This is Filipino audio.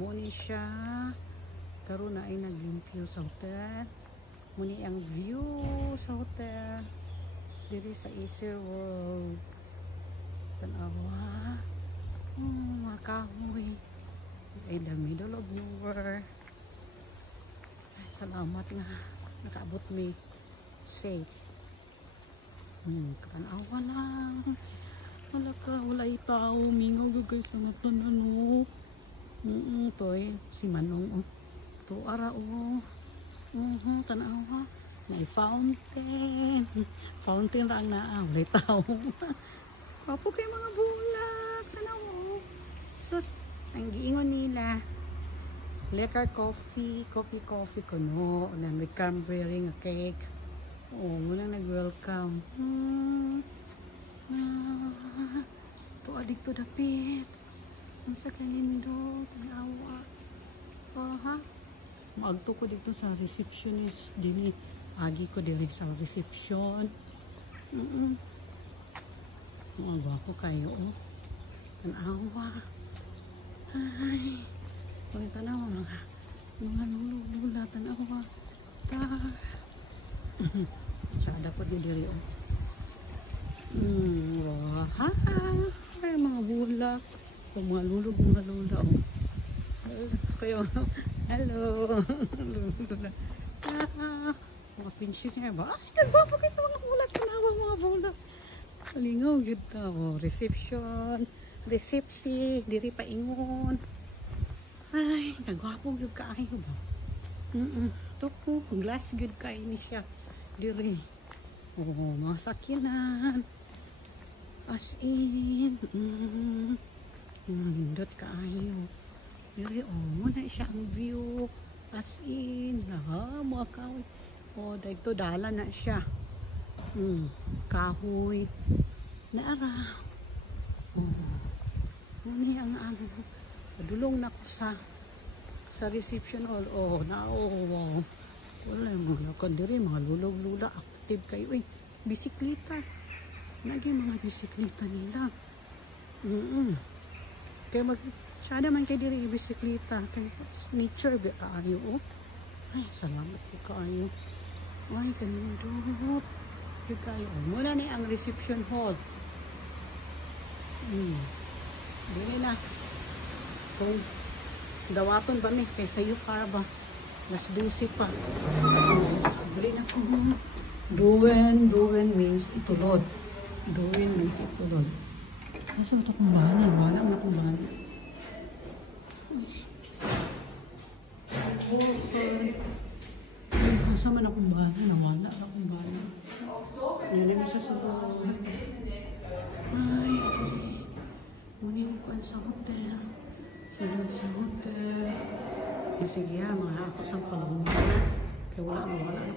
Muni siya karon na ay naglimpyo sa hotel. Muni ang view sa hotel diri sa Acer World. Tanawa mga kahoy in the middle of nowhere. Ay, salamat nga nakaabot mi safe. Tanawa lang. Wala ka, wala tao. Mingaw guys sa natanan o. Toy, si Manong o. To ara o. Tanawa. May fountain. Fountain lang na. Wala tao. Papo kay mga bulat. Tanawa o. Sus, ang giingon nila. Lekker coffee. Coffee kuno. May cranberry nga cake. Muna nag-welcome. To adikto dapit. Ang sa kanindo, tanawa. Maagto ko dito sa receptionist. Dini, agi ko diri sa reception. Mga ko kayo, oh. Tanawa. Ay. Pag tanawa, mga lula, tanawa. Sada po diri, oh. Ay, mga bulak. Mga lulog, mga lula, oh. Kayo, hello. Lula. Mga pinsyon niya ba? Ay, nagwapo kayo sa mga bulak. Tanawa mga bulak. Kalingaw, yun ka, oh. Reception. Recepsi. Diri pa ingon. Ay, nagwapo yun ka. Ay, ba? Ito po, glass good kayo ni siya. Diri. Mga sakinan. As in. Nindot kaayo. Diri, muna siya ang view. As in. Mga kahoy. Dito dala na siya. Kahoy. Naara. Muna ang padulong na ko sa reception hall. Wow. Wala yung mga lakad diri, mga lulog-lula, active kayo. Bisikleta. Naging mga bisikleta nila. Kaya magsada man kayo diri, bisikleta. Kaya nature, kaayo, oh. Ay, salamat kayo. Ay, kanindot. Kayo. Muna ni ang reception hall. Dili na. Kung dawaton ba mi, kay sayo para ba? Mas 12 pa. Bili na ko. Duwen means itulod. Duwen means itulod. Asa ito kong bahala? Wala na kong bahala. Asa man akong bahala? Nawala na akong bahala. Hindi mo sa subo. Ay, ito. Muni ko sa hotel. Sa hotel. Sige mga ako sa palungan. Kaya wala.